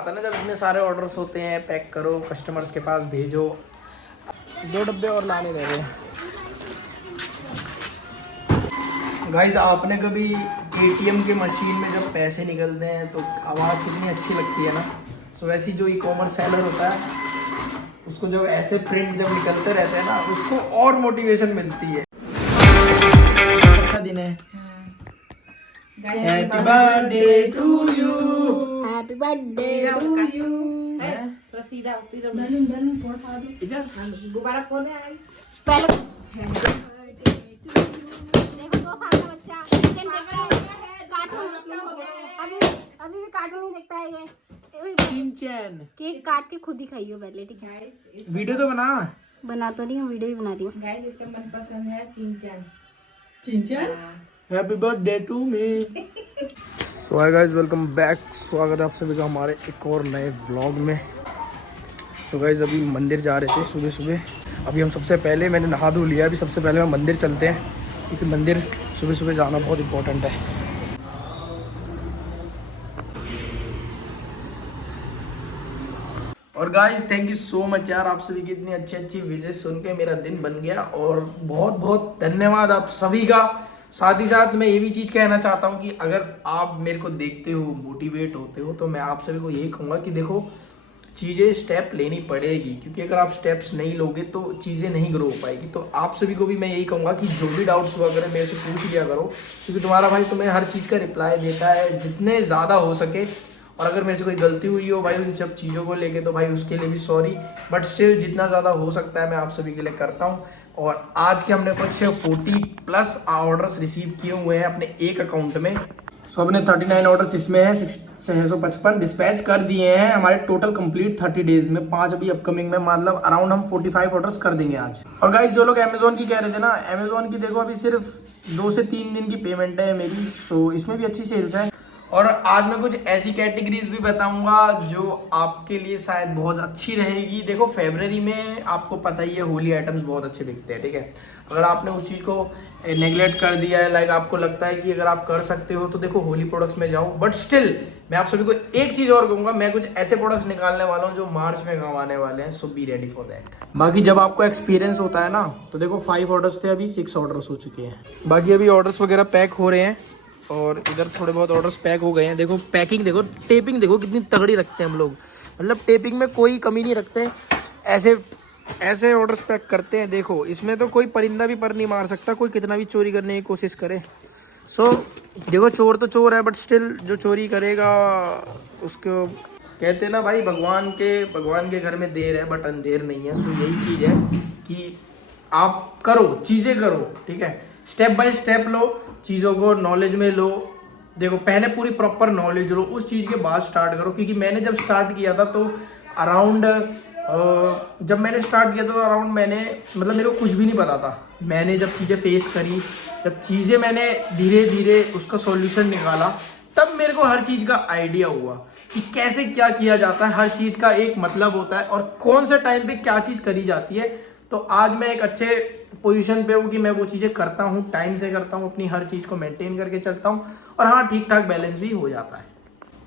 आता है ना, जब इतने सारे ऑर्डर्स होते हैं, पैक करो, कस्टमर्स के पास भेजो। 2 डब्बे और लाने रह गए। गाइज, आपने कभी एटीएम के मशीन में जब पैसे निकलते हैं तो आवाज़ कितनी अच्छी लगती है ना। सो वैसी जो ई कॉमर्स सेलर होता है, उसको जब ऐसे प्रिंट जब निकलते रहते हैं ना, उसको और मोटिवेशन मिलती है। अच्छा दिन है। Happy birthday to you, happy birthday to you. सीधा बैलून फोड़ पा दो इधर, गुब्बारा फोड़ने आई पहले देखो 2 साल का बच्चा देखता है कार्टून। अभी भी कार्टून ही देखता है ये। चिंचैन केक काट के खुद ही खाइयो पहले, ठीक है? वीडियो तो बना तो रही हूँ, वीडियो ही बना रही हूँ। गाइस, इसका मनपसंद है चिंचैन। चिंचैन। Happy birthday to me. So hi guys, welcome back. स्वागत है आप सभी का हमारे एक और नए व्लॉग में। तो गाइस, अभी मंदिर जा रहे थे सुबह सुबह। अभी हम सबसे पहले, मैंने नहा धो लिया, अभी सबसे पहले हम मंदिर चलते हैं, क्योंकि मंदिर सुबह सुबह जाना बहुत इम्पोर्टेंट है। और guys, thank you so much यार, आप सभी की इतनी अच्छी अच्छी विशेष सुन के मेरा दिन बन गया, और बहुत बहुत धन्यवाद आप सभी का। साथ ही साथ मैं ये भी चीज़ कहना चाहता हूँ कि अगर आप मेरे को देखते हो, मोटिवेट होते हो, तो मैं आप सभी को यही कहूँगा कि देखो, चीज़ें स्टेप लेनी पड़ेगी, क्योंकि अगर आप स्टेप्स नहीं लोगे तो चीज़ें नहीं ग्रो हो पाएगी। तो आप सभी को भी मैं यही कहूँगा कि जो भी डाउट्स हुआ करें मेरे से पूछ लिया करो, क्योंकि तुम्हारा भाई तुम्हें हर चीज़ का रिप्लाई देता है जितने ज़्यादा हो सके। और अगर मेरे से कोई गलती हुई हो भाई उन सब चीज़ों को लेके, तो भाई उसके लिए भी सॉरी, बट स्टिल जितना ज़्यादा हो सकता है मैं आप सभी के लिए करता हूँ। और आज के हमने कुछ 40+ ऑर्डर्स रिसीव किए हुए हैं अपने एक अकाउंट में। सो हमने 39 ऑर्डर्स इसमें है, 655 डिस्पैच कर दिए हैं। हमारे टोटल कंप्लीट 30 डेज में 5 अभी अपकमिंग में, मतलब अराउंड हम 45 ऑर्डर्स कर देंगे आज। और गाइस, जो लोग अमेजोन की कह रहे थे ना, अमेजोन की देखो अभी सिर्फ 2 से 3 दिन की पेमेंट है मेरी, तो इसमें भी अच्छी सेल्स है। और आज मैं कुछ ऐसी कैटेगरीज भी बताऊंगा जो आपके लिए शायद बहुत अच्छी रहेगी। देखो, फरवरी में आपको पता ही है होली आइटम्स बहुत अच्छे बिकते हैं, ठीक है? अगर आपने उस चीज़ को नेगलेक्ट कर दिया है, लाइक आपको लगता है कि अगर आप कर सकते हो तो देखो होली प्रोडक्ट्स में जाओ। बट स्टिल मैं आप सभी को एक चीज़ और कहूँगा, मैं कुछ ऐसे प्रोडक्ट्स निकालने वाला हूँ जो मार्च में काम आने वाले हैं। सो बी रेडी फॉर दैट। बाकी जब आपको एक्सपीरियंस होता है ना, तो देखो 5 ऑर्डर्स थे, अभी 6 ऑर्डर्स हो चुके हैं। बाकी अभी ऑर्डर्स वगैरह पैक हो रहे हैं, और इधर थोड़े बहुत ऑर्डर्स पैक हो गए हैं। देखो पैकिंग देखो, टेपिंग देखो कितनी तगड़ी रखते हैं हम लोग, मतलब टेपिंग में कोई कमी नहीं रखते। ऐसे ऑर्डर्स पैक करते हैं। देखो इसमें तो कोई परिंदा भी पर नहीं मार सकता, कोई कितना भी चोरी करने की कोशिश करे। सो देखो, चोर तो चोर है, बट स्टिल जो चोरी करेगा उसको कहते हैं ना भाई, भगवान के घर में देर है बट अंधेर नहीं है। सो यही चीज़ है कि आप करो, चीज़ें करो, ठीक है? स्टेप बाय स्टेप लो चीज़ों को, नॉलेज में लो। देखो पहले पूरी प्रॉपर नॉलेज लो, उस चीज़ के बाद स्टार्ट करो। क्योंकि मैंने जब स्टार्ट किया था तो अराउंड मैंने मतलब मेरे को कुछ भी नहीं पता था। मैंने जब चीज़ें फेस करी, जब चीज़ें मैंने धीरे धीरे उसका सॉल्यूशन निकाला, तब मेरे को हर चीज़ का आइडिया हुआ कि कैसे क्या किया जाता है। हर चीज़ का एक मतलब होता है और कौन से टाइम पे क्या चीज़ करी जाती है। तो आज मैं एक अच्छे पोजीशन पे हूँ कि मैं वो चीज़ें करता हूँ, टाइम से करता हूँ, अपनी हर चीज़ को मेंटेन करके चलता हूँ, और हाँ ठीक ठाक बैलेंस भी हो जाता है।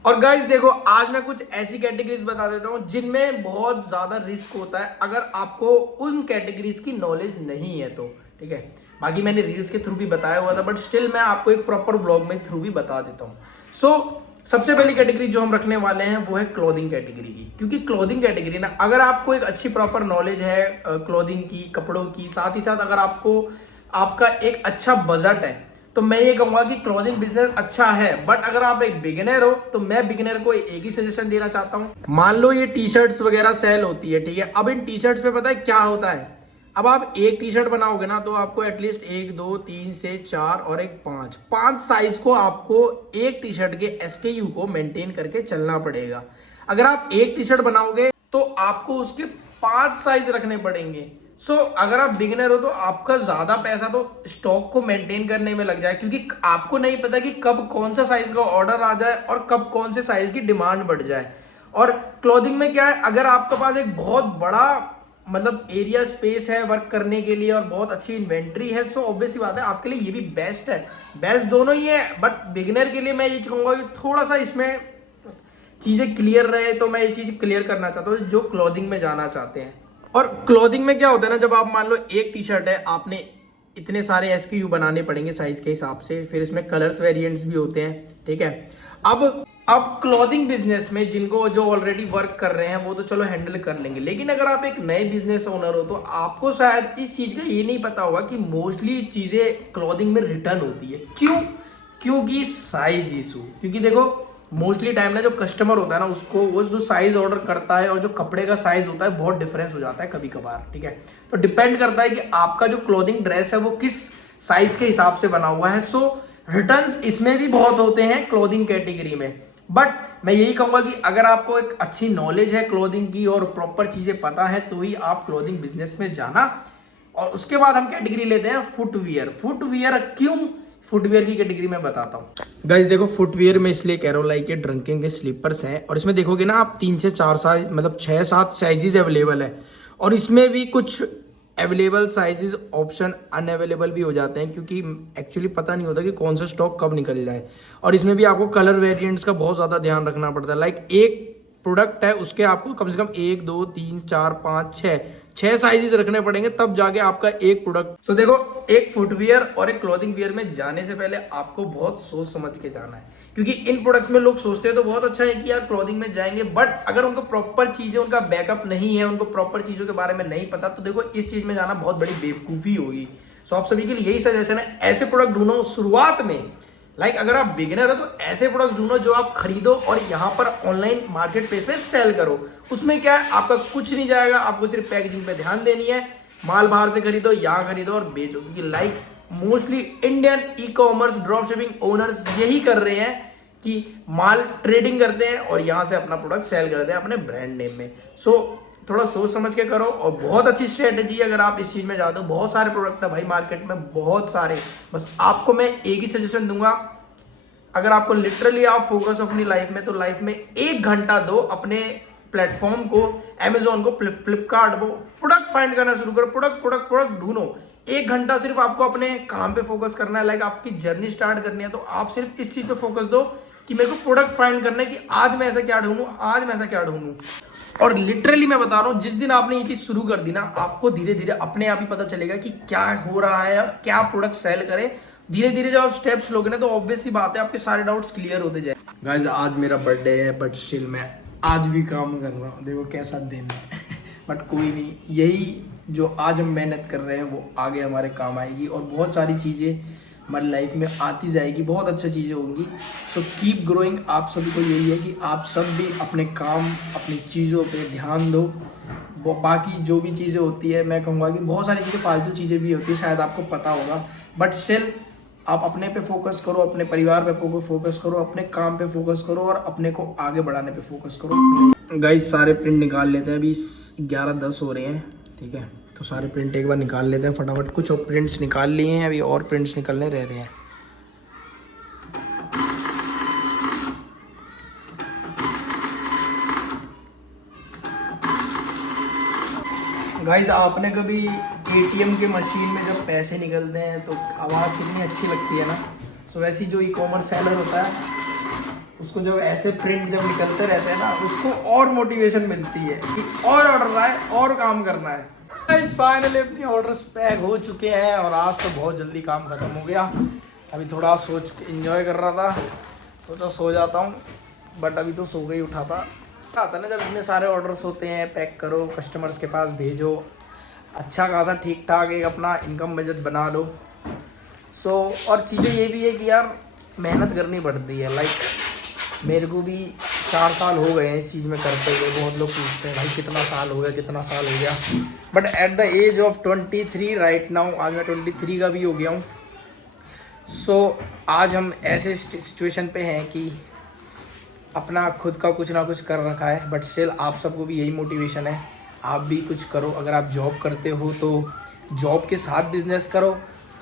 और गाइस देखो, आज मैं कुछ ऐसी कैटेगरीज बता देता हूँ जिनमें बहुत ज़्यादा रिस्क होता है अगर आपको उन कैटेगरीज की नॉलेज नहीं है तो, ठीक है? बाकी मैंने रील्स के थ्रू भी बताया हुआ था, बट स्टिल मैं आपको एक प्रॉपर ब्लॉग में थ्रू भी बता देता हूँ। सो सबसे पहली कैटेगरी जो हम रखने वाले हैं वो है क्लोथिंग कैटेगरी की। क्योंकि क्लोथिंग कैटेगरी ना, अगर आपको एक अच्छी प्रॉपर नॉलेज है क्लोथिंग की, कपड़ों की, साथ ही साथ अगर आपका एक अच्छा बजट है, तो मैं ये कहूंगा कि क्लोथिंग बिजनेस अच्छा है। बट अगर आप एक बिगिनर हो तो मैं बिगिनर को एक ही सजेशन देना चाहता हूँ। मान लो ये टी शर्ट्स वगैरह सेल होती है, ठीक है? अब इन टी शर्ट्स पे पता है क्या होता है, अब आप एक टी शर्ट बनाओगे ना, तो आपको एटलीस्ट 1 2 3 से 4 और एक 5 साइज को आपको एक टी शर्ट के SKU को मेंटेन करके चलना पड़ेगा। अगर आप एक टी शर्ट बनाओगे तो आपको उसके 5 साइज रखने पड़ेंगे। सो अगर आप बिगिनर हो तो आपका ज्यादा पैसा तो स्टॉक को मेंटेन करने में लग जाए, क्योंकि आपको नहीं पता कि कब कौन सा साइज का ऑर्डर आ जाए और कब कौन से साइज की डिमांड बढ़ जाए। और क्लोथिंग में क्या है, अगर आपके पास एक बहुत बड़ा मतलब एरिया स्पेस है वर्क करने के लिए और बहुत अच्छी इन्वेंट्री है, सो ऑब्वियस सी बात है आपके लिए ये भी बेस्ट है। बेस्ट दोनों ही है, बट बिगिनर के लिए मैं ये कहूंगा कि थोड़ा सा इसमें चीज़ें क्लियर रहे, तो मैं ये चीज़ क्लियर करना चाहता हूँ जो क्लॉथिंग में जाना चाहते हैं। और क्लॉथिंग में क्या होता है ना, जब आप मान लो एक टी शर्ट है, आपने इतने सारे SKU बनाने पड़ेंगे साइज के हिसाब से, फिर इसमें कलर्स वेरिएंट्स भी होते हैं, ठीक है। अब क्लॉथिंग बिजनेस में जिनको जो ऑलरेडी वर्क कर रहे हैं वो तो चलो हैंडल कर लेंगे, लेकिन अगर आप एक नए बिजनेस ओनर हो तो आपको शायद इस चीज का ये नहीं पता होगा कि मोस्टली चीजें क्लॉथिंग में रिटर्न होती है। क्यों? क्योंकि साइज इशू। क्योंकि देखो मोस्टली टाइम ना जो कस्टमर होता है ना, उसको वो जो साइज ऑर्डर करता है और जो कपड़े का साइज होता है बहुत डिफरेंस हो जाता है कभी कभार, ठीक है। तो डिपेंड करता है कि आपका जो क्लॉथिंग ड्रेस है वो किस साइज के हिसाब से बना हुआ है। सो रिटर्न्स इसमें भी बहुत होते हैं क्लॉथिंग कैटेगरी में। बट मैं यही कहूंगा कि अगर आपको एक अच्छी नॉलेज है क्लॉथिंग की और प्रॉपर चीजें पता है तो ही आप क्लॉथिंग बिजनेस में जाना। और उसके बाद हम कैटेगरी लेते हैं फुटवियर। फुटवियर क्यों? फुटवियर की कैटेगरी में बताता हूँ गाइस। देखो फुटवियर में इसलिए कह रहा हूँ लाइक ये ड्रंकिंग के स्लीपर्स हैं, और इसमें देखोगे ना आप 3 से 4 साइज मतलब 6-7 साइजेस अवेलेबल है, और इसमें भी कुछ अवेलेबल साइजेस ऑप्शन अनअवेलेबल भी हो जाते हैं, क्योंकि एक्चुअली पता नहीं होता कि कौन सा स्टॉक कब निकल जाए। और इसमें भी आपको कलर वेरिएंट्स का बहुत ज़्यादा ध्यान रखना पड़ता है। लाइक एक प्रोडक्ट है उसके आपको कम से कम 1 2 3 4 5 6 साइजेस रखने पड़ेंगे, तब जाके आपका एक प्रोडक्ट। सो देखो एक फुटवियर और एक क्लॉथिंग वियर में जाने से पहले आपको बहुत सोच समझ के जाना है, क्योंकि इन प्रोडक्ट्स में लोग सोचते हैं तो बहुत अच्छा है कि यार क्लॉथिंग में जाएंगे, बट अगर उनको प्रॉपर चीजें, उनका बैकअप नहीं है, उनको प्रॉपर चीजों के बारे में नहीं पता, तो देखो इस चीज में जाना बहुत बड़ी बेवकूफी होगी। सो आप सभी के लिए यही सजेशन है, ऐसे प्रोडक्ट ढूंढो शुरुआत में। लाइक अगर आप बिगिनर है तो ऐसे प्रोडक्ट ढूंढो जो आप खरीदो और यहाँ पर ऑनलाइन मार्केट प्लेस पे सेल करो। उसमें क्या है, आपका कुछ नहीं जाएगा, आपको सिर्फ पैकेजिंग पे ध्यान देनी है। माल बाहर से खरीदो, यहाँ खरीदो और बेचो, क्योंकि like mostly Indian e-commerce drop shipping owners यही कर रहे हैं कि माल ट्रेडिंग करते हैं और यहाँ से अपना प्रोडक्ट सेल करते हैं अपने ब्रांड नेम में। सो थोड़ा सोच समझ के करो, और बहुत अच्छी स्ट्रेटेजी अगर आप इस चीज में जाते हो। बहुत सारे प्रोडक्ट है भाई मार्केट में, बहुत सारे। बस आपको मैं एक ही सजेशन दूंगा, अगर आपको लिटरली आप फोकस हो अपनी लाइफ में, तो लाइफ में 1 घंटा दो अपने प्लेटफॉर्म को, अमेजोन को, फ्लिपकार्ट को, प्रोडक्ट फाइंड करना शुरू करो। प्रोडक्ट ढूंढो। 1 घंटा सिर्फ आपको अपने काम पे फोकस करना है। लाइक आपकी जर्नी स्टार्ट करनी है तो आप सिर्फ इस चीज पे फोकस दो कि मेरे को प्रोडक्ट फाइंड करना है कि आज मैं ऐसा क्या ढूंढूं, आज मैं ऐसा क्या ढूंढूं। और लिटरली मैं बता रहा हूँ, जिस दिन आपने ये चीज शुरू कर दी ना, आपको धीरे धीरे अपने आप ही पता चलेगा कि क्या हो रहा है और क्या प्रोडक्ट सेल करें। धीरे धीरे जब आप स्टेप्स लोगे ना, तो ऑब्वियस सी बात है आपके सारे डाउट्स क्लियर होते जाए। गाइस आज मेरा बर्थडे है, बट स्टिल मैं आज भी काम कर रहा हूँ। देखो कैसा दिन है बट कोई नहीं, यही जो आज हम मेहनत कर रहे हैं वो आगे हमारे काम आएगी, और बहुत सारी चीज़ें हमारी लाइफ में आती जाएगी, बहुत अच्छी चीज़ें होंगी। So keep growing. आप सभी को यही है कि आप सब भी अपने काम, अपनी चीज़ों पे ध्यान दो। वो बाकी जो भी चीज़ें होती है, मैं कहूँगा कि बहुत सारी चीज़ें फालतू चीज़ें भी होती है, शायद आपको पता होगा, बट स्टिल आप अपने पे फोकस करो, अपने परिवार पे फोकस करो, अपने काम पे फोकस करो और अपने को आगे बढ़ाने पे फोकस करो। गाइस सारे प्रिंट निकाल लेते हैं, अभी 11:10 हो रहे हैं, ठीक है। तो सारे प्रिंट एक बार निकाल लेते हैं फटाफट। कुछ और प्रिंट्स निकाल लिए हैं, अभी और प्रिंट्स निकलने रह रहे हैं। गाइस आपने कभी ATM के मशीन में जब पैसे निकलते हैं तो आवाज़ कितनी अच्छी लगती है ना। सो वैसी जो ई-कॉमर्स सेलर होता है, उसको जब ऐसे प्रिंट जब निकलते रहते हैं ना, उसको और मोटिवेशन मिलती है कि और ऑर्डर आए और काम करना है। गाइस फाइनली अपनी ऑर्डर्स पैक हो चुके हैं और आज तो बहुत जल्दी काम खत्म हो गया। अभी थोड़ा सोच के इंजॉय कर रहा था, सोचा सो जाता हूँ, बट अभी तो सो गई उठा था। आता ना जब इतने सारे ऑर्डर्स होते हैं, पैक करो, कस्टमर्स के पास भेजो, अच्छा खासा ठीक ठाक एक अपना इनकम बजट बना लो। सो और चीज़ें ये भी है कि यार मेहनत करनी पड़ती है। लाइक मेरे को भी 4 साल हो गए हैं इस चीज़ में करते हुए। बहुत लोग पूछते हैं भाई कितना साल हो गया, but at the age of 23 right now, आज मैं 23 का भी हो गया हूँ। सो आज हम ऐसे सिचुएशन पे हैं कि अपना खुद का कुछ ना कुछ कर रखा है, बट स्टिल आप सबको भी यही मोटिवेशन है, आप भी कुछ करो। अगर आप जॉब करते हो तो जॉब के साथ बिजनेस करो,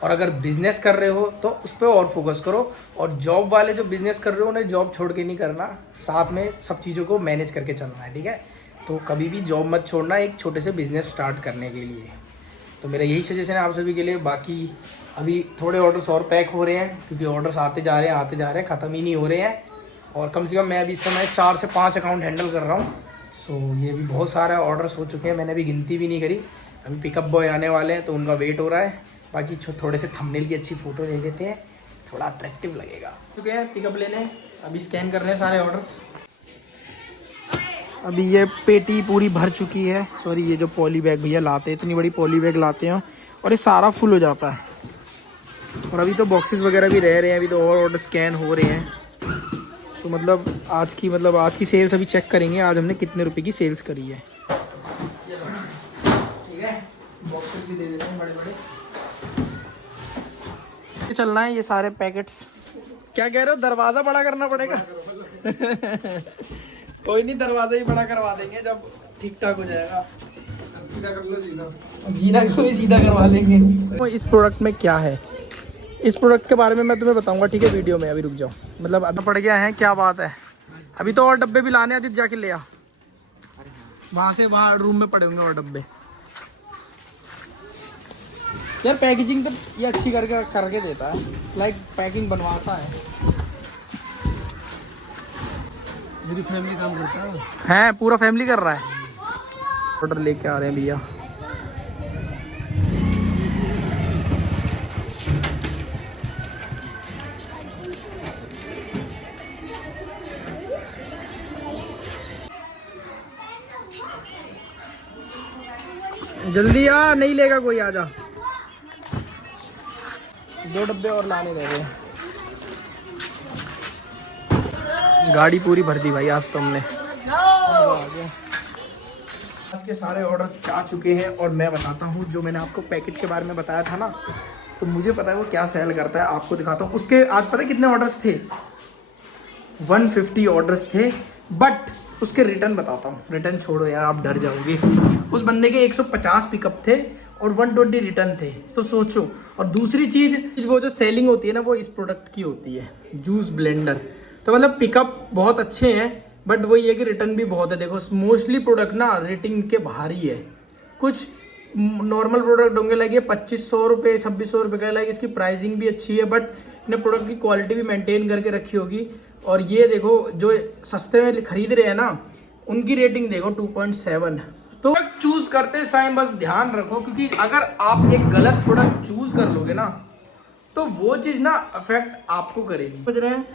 और अगर बिजनेस कर रहे हो तो उस पर और फोकस करो। और जॉब वाले जो बिजनेस कर रहे हो उन्हें जॉब छोड़ के नहीं करना, साथ में सब चीज़ों को मैनेज करके चलना है, ठीक है। तो कभी भी जॉब मत छोड़ना एक छोटे से बिजनेस स्टार्ट करने के लिए। तो मेरा यही सजेशन है आप सभी के लिए। बाकी अभी थोड़े ऑर्डर्स और पैक हो रहे हैं, क्योंकि ऑर्डर्स आते जा रहे हैं, ख़त्म ही नहीं हो रहे हैं। और कम से कम मैं अभी इस समय 4 से 5 अकाउंट हैंडल कर रहा हूँ। सो ये भी बहुत सारे ऑर्डर्स हो चुके हैं, मैंने अभी गिनती भी नहीं करी। अभी पिकअप बॉय आने वाले हैं तो उनका वेट हो रहा है। बाकी थोड़े से थंबनेल की अच्छी फ़ोटो ले लेते हैं, थोड़ा अट्रैक्टिव लगेगा। चुके हैं पिकअप लेने, अभी स्कैन कर रहे हैं सारे ऑर्डर्स। अभी ये पेटी पूरी भर चुकी है। सॉरी, ये जो पॉली बैग भैया लाते हैं, इतनी बड़ी पॉली बैग लाते हैं और ये सारा फुल हो जाता है। और अभी तो बॉक्सेस वगैरह भी रह रहे हैं, अभी तो और ऑर्डर स्कैन हो रहे हैं। तो मतलब आज की सेल्स अभी चेक करेंगे, आज हमने कितने रुपए की सेल्स करी है। ठीक है, बॉक्सेस भी दे देते हैं बड़े बड़े। चलना है ये सारे पैकेट्स। क्या कह रहे हो, दरवाज़ा बड़ा करना पड़ेगा? कोई नहीं, दरवाज़ा ही बड़ा करवा देंगे जब ठीक ठाक हो जाएगा। सीधा कर लो, जीना को भी सीधा करवा लेंगे। तो इस प्रोडक्ट में क्या है, इस प्रोडक्ट के बारे में मैं तुम्हें बताऊंगा, ठीक है, वीडियो में। अभी रुक जाओ, मतलब अब पड़ गया है, क्या बात है। अभी तो और डब्बे भी लाने, आदित्य जाके ले आ, वहाँ से बाहर रूम में पड़े होंगे और डब्बे। यार पैकेजिंग तो ये अच्छी करके देता है, लाइक पैकिंग बनवाता है। मेरी फैमिली काम करता है, पूरा फैमिली कर रहा है। ऑर्डर लेके आ रहे हैं भैया। जल्दी आ, नहीं लेगा कोई, आजा। 2 डब्बे और लाने रह गए। गाड़ी पूरी भर दी भाई आज तो हमने। आज के सारे ऑर्डर्स आ चुके हैं और मैं बताता हूँ, जो मैंने आपको पैकेट के बारे में बताया था ना, तो मुझे पता है वो क्या सेल करता है। आपको दिखाता हूँ उसके। आज पता है कितने ऑर्डर्स थे? 150 ऑर्डर्स थे, बट उसके रिटर्न बताता हूँ। रिटर्न छोड़ो यार, आप डर जाओगे। उस बंदे के 150 पिकअप थे और 120 रिटर्न थे, तो सोचो। और दूसरी चीज़, वो जो सेलिंग होती है ना, वो इस प्रोडक्ट की होती है, जूस ब्लेंडर। तो मतलब पिकअप बहुत अच्छे हैं, बट वही है कि रिटर्न भी बहुत है। देखो मोस्टली प्रोडक्ट ना रेटिंग के बाहर ही है। कुछ नॉर्मल प्रोडक्ट होंगे, लाइक ये 2500 रुपये 2600 रुपये का, लाइक इसकी प्राइसिंग भी अच्छी है, बट इन्हें प्रोडक्ट की क्वालिटी भी मेंटेन करके रखी होगी। और ये देखो जो सस्ते में खरीद रहे हैं ना, उनकी रेटिंग देखो 2.7। तो चूज करते समय बस ध्यान रखो, क्योंकि अगर आप एक गलत प्रोडक्ट चूज कर लोगे ना, तो वो चीज ना अफेक्ट आपको करेगी। बच रहे हैं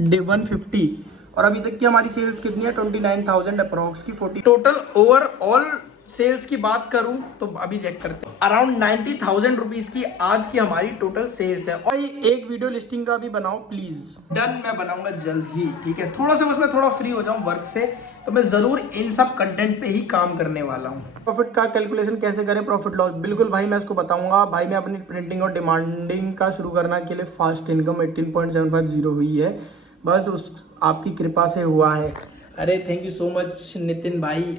150 और अभी तक की हमारी सेल्स कितनी है? 29,000 अप्रॉक्स की 40 टोटल। ओवरऑल सेल्स की बात करूं तो अभी चेक करते हैं, अराउंड 90,000 रुपीज की आज की हमारी टोटल सेल्स है। और एक वीडियो लिस्टिंग का भी बनाओ प्लीज। डन, मैं बनाऊंगा जल्द ही, ठीक है। थोड़ा सा बस मैं थोड़ा फ्री हो जाऊं वर्क से, तो मैं जरूर इन सब कंटेंट पे ही काम करने वाला हूँ। प्रॉफिट का कैलकुलेशन कैसे करें, प्रॉफिट लॉस, बिल्कुल भाई मैं इसको बताऊंगा। भाई मैं अपनी प्रिंटिंग और डिमांडिंग का शुरू करने के लिए फास्ट इनकम 18.750 हुई है, बस उस आपकी कृपा से हुआ है। अरे thank you so much Nitin भाई,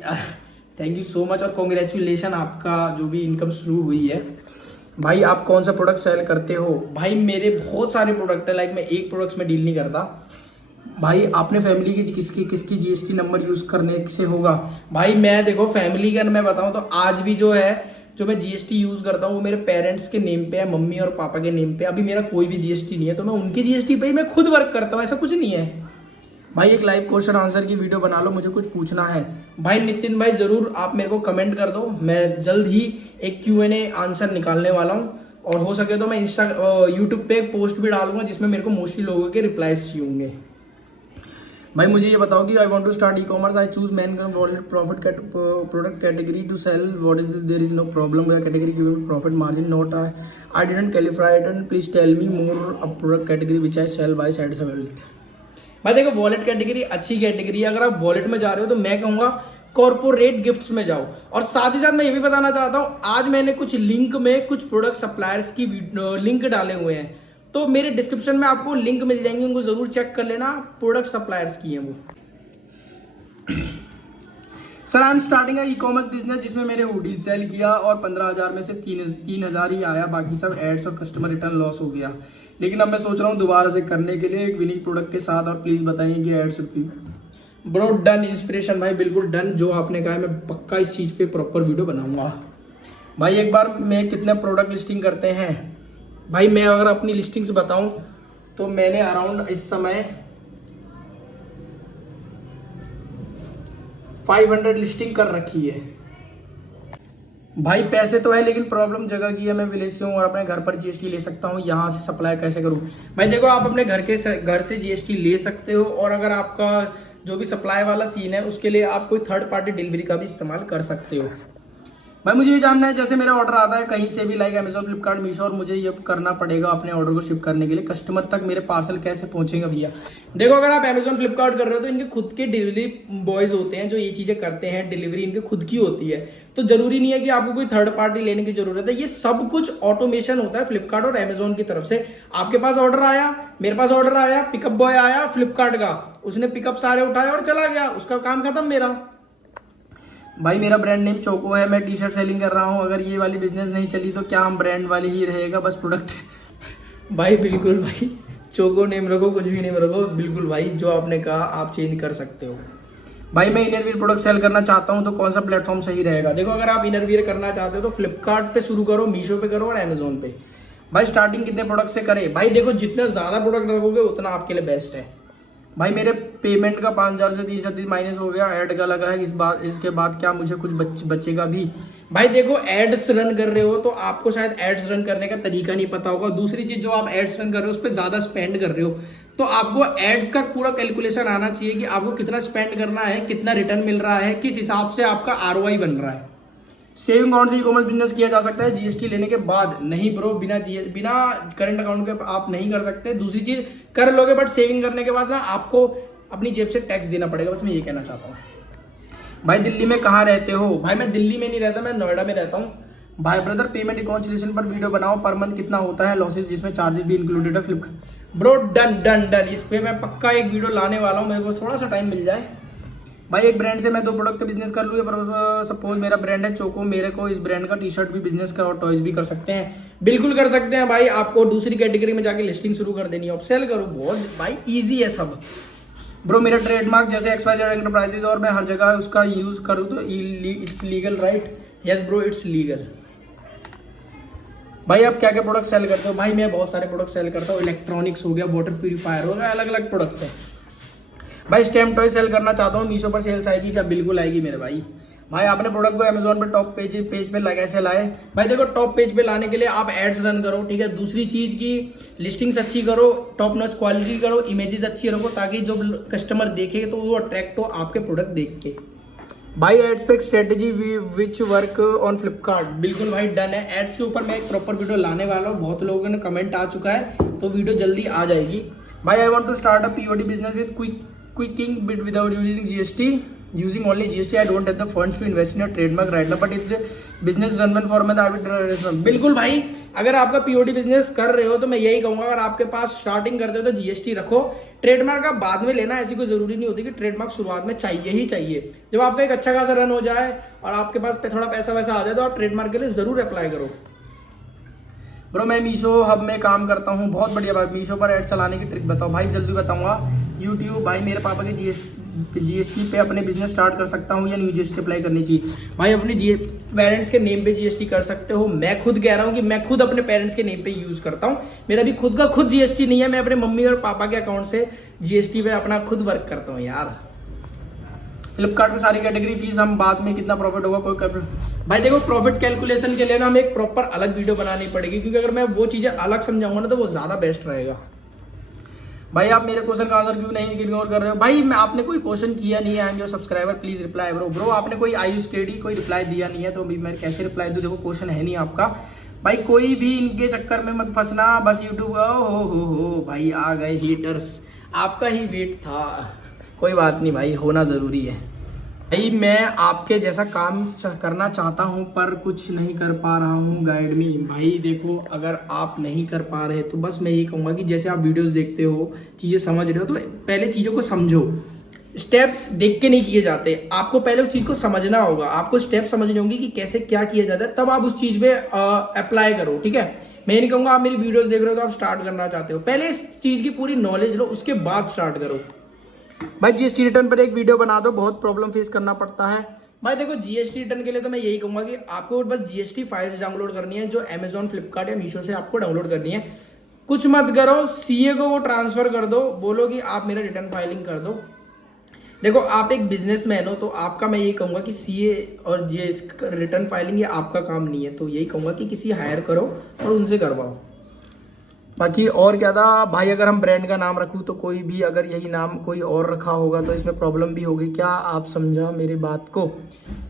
थैंक यू सो मच और कॉन्ग्रेचुलेशन, आपका जो भी इनकम शुरू हुई है। भाई आप कौन सा प्रोडक्ट सेल करते हो? भाई मेरे बहुत सारे प्रोडक्ट है, लाइक मैं एक प्रोडक्ट्स में डील नहीं करता। भाई आपने फैमिली की किसकी जीएसटी नंबर यूज करने से होगा? भाई मैं देखो फैमिली का मैं बताऊं तो आज भी जो है, जो मैं जीएसटी यूज करता हूँ वो मेरे पेरेंट्स के नेम पे है, मम्मी और पापा के नेम पे। अभी मेरा कोई भी जीएसटी नहीं है, तो मैं उनकी जीएसटी पे ही मैं खुद वर्क करता हूँ, ऐसा कुछ नहीं है। भाई एक लाइव क्वेश्चन आंसर की वीडियो बना लो, मुझे कुछ पूछना है। भाई नितिन भाई जरूर आप मेरे को कमेंट कर दो, मैं जल्द ही एक Q&A आंसर निकालने वाला हूँ। और हो सके तो मैं यूट्यूब पे एक पोस्ट भी डालूंगा जिसमें मेरे को मोस्टली लोगों के रिप्लाईज चाहिए होंगे। भाई मुझे ये बताओ कि I want to start e-commerce, I choose man profit product category to sell, what is there is no problem with category given profit margin not I didn't qualify it, please tell me more a product category which I sell by side से। भाई देखो wallet category अच्छी category है, अगर आप wallet में जा रहे हो तो मैं कहूँगा कॉर्पोरेट गिफ्ट्स में जाओ। और साथ ही साथ मैं ये भी बताना चाहता हूँ, आज मैंने कुछ लिंक में कुछ प्रोडक्ट सप्लायर्स की लिंक डाले हुए हैं, तो मेरे डिस्क्रिप्शन में आपको लिंक मिल जाएंगे, उनको जरूर चेक कर लेना, प्रोडक्ट सप्लायर्स की हैं वो। Sir I am starting e-commerce business जिसमें मैंने हुडी सेल किया और 15,000 में से 3,000 ही आया, बाकी सब एड्स और कस्टमर रिटर्न लॉस हो गया। लेकिन अब मैं सोच रहा हूँ दोबारा से करने के लिए एक विनिंग प्रोडक्ट के साथ, और प्लीज बताइए कि एड्स ब्रो डन इंस्पिरेशन भाई, बिल्कुल डन। जो आपने कहा है मैं पक्का इस चीज़ पे प्रॉपर वीडियो बनाऊंगा। भाई एक बार मैं कितने प्रोडक्ट लिस्टिंग करते हैं? भाई मैं अगर अपनी लिस्टिंग्स बताऊं तो मैंने अराउंड इस समय 500 लिस्टिंग कर रखी है। भाई पैसे तो है लेकिन प्रॉब्लम जगह की है। मैं विलेज से हूँ और अपने घर पर जीएसटी ले सकता हूँ, यहाँ से सप्लाई कैसे करूँ? भाई देखो, आप अपने घर से जीएसटी ले सकते हो, और अगर आपका जो भी सप्लाई वाला सीन है उसके लिए आप कोई थर्ड पार्टी डिलीवरी का भी इस्तेमाल कर सकते हो। भाई मुझे ये जानना है, जैसे मेरा ऑर्डर आता है कहीं से भी, लाइक अमेजोन, फ्लिपकार्ट, मीशो, और मुझे ये करना पड़ेगा अपने ऑर्डर को शिप करने के लिए, कस्टमर तक मेरे पार्सल कैसे पहुंचेगा भैया? देखो, अगर आप अमेजोन, फ्लिपकार्ट कर रहे हो तो इनके खुद के डिलीवरी बॉयज होते हैं जो ये चीजें करते हैं, डिलीवरी इनके खुद की होती है, तो जरूरी नहीं है कि आपको कोई थर्ड पार्टी लेने की जरूरत है। ये सब कुछ ऑटोमेशन होता है फ्लिपकार्ट और अमेजोन की तरफ से। आपके पास ऑर्डर आया, मेरे पास ऑर्डर आया, पिकअप बॉय आया फ्लिपकार्ट का, उसने पिकअप सारे उठाए और चला गया, उसका काम खत्म मेरा। भाई मेरा ब्रांड नेम चोको है, मैं टी शर्ट सेलिंग कर रहा हूँ, अगर ये वाली बिजनेस नहीं चली तो क्या हम ब्रांड वाली ही रहेगा बस प्रोडक्ट? भाई बिल्कुल भाई, चोको नेम रखो, कुछ भी नेम रखो, बिल्कुल भाई जो आपने कहा आप चेंज कर सकते हो। भाई मैं इनरवियर प्रोडक्ट सेल करना चाहता हूँ तो कौन सा प्लेटफॉर्म सही रहेगा? देखो, अगर आप इनरवियर करना चाहते हो तो फ्लिपकार्ट पे शुरू करो, मीशो पे करो और अमेजोन पे। भाई स्टार्टिंग कितने प्रोडक्ट से करें? भाई देखो, जितना ज्यादा प्रोडक्ट रखोगे उतना आपके लिए बेस्ट है। भाई मेरे पेमेंट का 5000 से 30 माइनस हो गया, ऐड का लगा है, इसके बाद क्या मुझे कुछ बचेगा भी? भाई देखो, एड्स रन कर रहे हो तो आपको शायद एड्स रन करने का तरीका नहीं पता होगा। दूसरी चीज, जो आप एड्स रन कर रहे हो उस पर ज्यादा स्पेंड कर रहे हो, तो आपको एड्स का पूरा कैलकुलेशन आना चाहिए कि आपको कितना स्पेंड करना है, कितना रिटर्न मिल रहा है, किस हिसाब से आपका आरओआई बन रहा है। सेविंग अकाउंट से ई कॉमर्स बिजनेस किया जा सकता है जीएसटी लेने के बाद? नहीं ब्रो, बिना करंट अकाउंट के आप नहीं कर सकते। दूसरी चीज, कर लोगे बट सेविंग करने के बाद ना आपको अपनी जेब से टैक्स देना पड़ेगा, बस मैं ये कहना चाहता हूँ। भाई दिल्ली में कहाँ रहते हो? भाई मैं दिल्ली में नहीं रहता, मैं नोएडा में रहता हूँ। भाई ब्रदर, पेमेंट रिकॉन्सिलिएशन पर वीडियो बनाओ, पर मंथ कितना होता है लॉसेस जिसमें चार्जेस भी इंक्लूडेड है Flipkart? Bro done done done, इस पे मैं पक्का एक वीडियो लाने वाला हूँ, मेरे को थोड़ा सा टाइम मिल जाए। भाई एक ब्रांड से मैं 2 प्रोडक्ट का बिजनेस कर लूँ, पर सपोज मेरा ब्रांड है चोको, मेरे को इस ब्रांड का टी शर्ट भी बिजनेस का और टॉयज भी कर सकते हैं? बिल्कुल कर सकते हैं भाई। आपको दूसरी कैटेगरी में जाके लिस्टिंग शुरू कर देनी है, आप सेल करो, बहुत भाई इजी है सब। ब्रो मेरा ट्रेडमार्क जैसे XYZ एंटरप्राइजेज और मैं हर जगह उसका यूज करूँ तो it's legal right? Yes bro, it's legal. भाई आप क्या क्या प्रोडक्ट सेल करते हो? भाई मैं बहुत सारे प्रोडक्ट सेल करता हूँ, इलेक्ट्रॉनिक्स हो गया, वाटर प्यूरिफायर हो गया, अलग अलग प्रोडक्ट्स है। भाई स्टैम्प टॉय सेल करना चाहता हूँ, मीशो पर सेल्स आएगी क्या? बिल्कुल आएगी मेरे भाई। भाई आपने प्रोडक्ट को अमेजोन पे टॉप पेज पे कैसे लाए? भाई देखो, टॉप पेज पे लाने के लिए आप एड्स रन करो, ठीक है। दूसरी चीज की लिस्टिंग्स अच्छी करो, टॉप नॉच क्वालिटी करो, इमेजेस अच्छी रखो, ताकि जो कस्टमर देखे तो वो अट्रैक्ट हो आपके प्रोडक्ट देख के। भाई एड्स पे एक strategy which work on Flipkart? बिल्कुल भाई डन है। एड्स के ऊपर मैं एक प्रॉपर वीडियो लाने वाला हूँ, बहुत लोगों ने कमेंट आ चुका है, तो वीडियो जल्दी आ जाएगी। भाई I want to start a POD business with quicking bit without using GST, using only GST. I don't have the funds to invest in your trademark right now, but if the business run for me, I will. बिल्कुल भाई, अगर आपका POD business कर रहे हो तो मैं यही कहूंगा, अगर आपके पास स्टार्टिंग करते हो तो जीएसटी रखो। ट्रेडमार्क का बाद में लेना, ऐसी कोई जरूरी नहीं होती कि ट्रेडमार्क शुरुआत में चाहिए ही चाहिए। जब आपका एक अच्छा खासा रन हो जाए और आपके पास थोड़ा पैसा वैसा आ जाए तो आप ट्रेडमार्क के लिए जरूर अप्लाई करो। ब्रो मैं मीशो हब में काम करता हूँ, बहुत बढ़िया बात। मीशो पर ऐड चलाने की ट्रिक बताओ? भाई जल्दी बताऊंगा। यूट्यूब, भाई मेरे पापा के जीएसटी पे अपने बिजनेस स्टार्ट कर सकता हूँ या न्यू जीएसटी अप्लाई करनी चाहिए? भाई अपने पेरेंट्स के नेम पे जीएसटी कर सकते हो। मैं खुद कह रहा हूँ कि मैं खुद अपने पेरेंट्स के नेम पे यूज करता हूँ, मेरा भी खुद का जीएसटी नहीं है, मैं अपने मम्मी और पापा के अकाउंट से जीएसटी पे अपना खुद वर्क करता हूँ यार। फ्लिपकार्ट पे सारी कैटेगरी फीस हम बाद में कितना प्रॉफिट होगा कोई भाई देखो, प्रॉफिट कैलकुलेशन के लिए ना हमें एक प्रॉपर अलग वीडियो बनानी पड़ेगी, क्योंकि अगर मैं वो चीजें अलग समझाऊंगा ना तो वो ज्यादा बेस्ट रहेगा। भाई आप मेरे क्वेश्चन का आंसर क्यों नहीं इग्नोर कर रहे हो? भाई आपने कोई क्वेश्चन किया नहीं है, I am your subscriber please reply. Bro आपने कोई IUSKD कोई रिप्लाई दिया नहीं है, तो अभी मैं कैसे रिप्लाई दूं? देखो क्वेश्चन है नहीं आपका। भाई कोई भी इनके चक्कर में मत फंसना, बस यूट्यूब हो भाई आ गए हीटर्स, आपका ही वेट था, कोई बात नहीं भाई, होना जरूरी है। भाई मैं आपके जैसा काम करना चाहता हूं पर कुछ नहीं कर पा रहा हूं, गाइड मी। भाई देखो, अगर आप नहीं कर पा रहे तो बस मैं ये कहूँगा कि जैसे आप वीडियोस देखते हो, चीज़ें समझ रहे हो, तो पहले चीज़ों को समझो। स्टेप्स देख के नहीं किए जाते, आपको पहले उस चीज़ को समझना होगा, आपको स्टेप समझने होंगे कि कैसे क्या किया जाता है, तब आप उस चीज़ पे अप्लाई करो, ठीक है। मैं नहीं कहूँगा आप मेरी वीडियोस देख रहे हो तो आप स्टार्ट करना चाहते हो, पहले इस चीज़ की पूरी नॉलेज लो, उसके बाद स्टार्ट करो। भाई जीएसटी रिटर्न पर एक वीडियो बना दो, बहुत प्रॉब्लम फेस करना पड़ता है। भाई देखो, जीएसटी रिटर्न के लिए तो मैं यही कहूंगा कि आपको बस जीएसटी फाइल्स डाउनलोड करनी है, जो अमेजॉन, फ्लिपकार्ट या मीशो से आपको डाउनलोड करनी है। कुछ मत करो, सीए को वो ट्रांसफर कर दो, बोलो कि आप मेरा रिटर्न फाइलिंग कर दो, देखो आप एक बिजनेसमैन हो, तो आपका मैं ये कहूँगा कि सीए और ये रिटर्न फाइलिंग ये आपका काम नहीं है, तो यही कहूँगा कि किसी हायर करो और उनसे करवाओ। बाकी और क्या था भाई, अगर हम ब्रांड का नाम रखूँ तो कोई भी अगर यही नाम कोई और रखा होगा तो इसमें प्रॉब्लम भी होगी क्या? आप समझा मेरी बात को?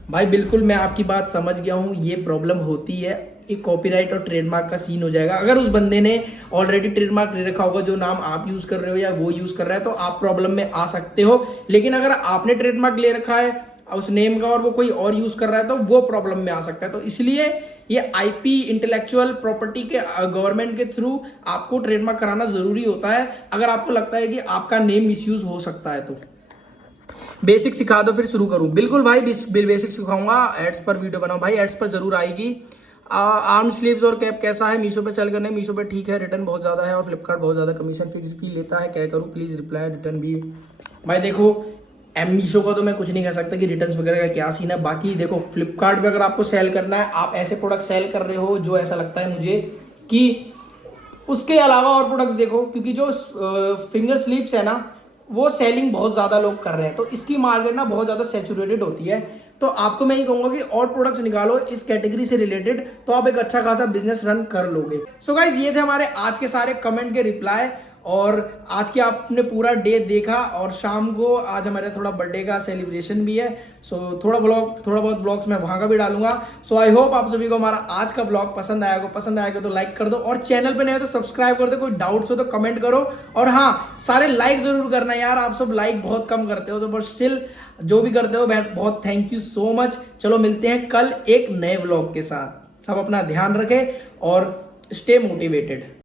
भाई बिल्कुल मैं आपकी बात समझ गया हूँ, ये प्रॉब्लम होती है, एक कॉपीराइट और ट्रेडमार्क का सीन हो जाएगा। अगर उस बंदे ने ऑलरेडी ट्रेडमार्क ले रखा होगा, जो नाम आप यूज कर रहे हो या वो यूज कर रहा है, तो आप प्रॉब्लम में आ सकते हो। लेकिन अगर आपने ट्रेडमार्क ले रखा है उस नेम का और वो कोई और यूज कर रहा है, तो वो प्रॉब्लम में आ सकता है। तो इसलिए ये आईपी इंटेलेक्चुअल प्रॉपर्टी के गवर्नमेंट के थ्रू आपको ट्रेडमार्क कराना जरूरी होता है, अगर आपको लगता है कि आपका नेम मिसयूज हो सकता है। तो बेसिक सिखा दो फिर शुरू करूं। बिल्कुल भाई बेसिक सिखाऊंगा, एड्स पर वीडियो बनाओ भाई, एड्स पर जरूर आएगी। आर्म स्लीव्स और कैप कैसा है मीशो पे सेल करने? मीशो पे ठीक है, रिटर्न बहुत ज्यादा है और फ्लिपकार्ट बहुत ज्यादा कमीशन फिक्स फी लेता है, क्या करूं? प्लीज रिप्लाई, रिटर्न भी। भाई देखो मीशो का तो मैं कुछ नहीं कह सकता कि रिटर्न्स वगैरह का क्या सीन है। बाकी देखो फ्लिपकार्ट पे अगर आपको सेल करना है, आप ऐसे प्रोडक्ट सेल कर रहे हो जो ऐसा लगता है मुझे कि उसके अलावा और प्रोडक्ट्स देखो, क्योंकि जो फिंगर स्लीव्स है ना वो सेलिंग बहुत ज्यादा लोग कर रहे हैं, तो इसकी मार्केट ना बहुत ज्यादा सैचुरेटेड होती है। तो आपको मैं ये कहूंगा कि और प्रोडक्ट्स निकालो इस कैटेगरी से रिलेटेड, तो आप एक अच्छा खासा बिजनेस रन कर लोगे। सो गाइज ये थे हमारे आज के सारे कमेंट के रिप्लाई, और आज की आपने पूरा डे देखा, और शाम को आज हमारे थोड़ा बर्थडे का सेलिब्रेशन भी है। सो थोड़ा बहुत ब्लॉग्स मैं वहां का भी डालूंगा। सो आई होप आप सभी को हमारा आज का ब्लॉग पसंद आएगा तो लाइक कर दो, और चैनल पे नए हो तो सब्सक्राइब कर दो, कोई डाउट्स हो तो कमेंट करो, और हाँ सारे लाइक जरूर करना यार, आप सब लाइक बहुत कम करते हो, तो बट स्टिल जो भी करते हो बहुत थैंक यू सो मच। चलो मिलते हैं कल एक नए व्लॉग के साथ, सब अपना ध्यान रखें और स्टे मोटिवेटेड।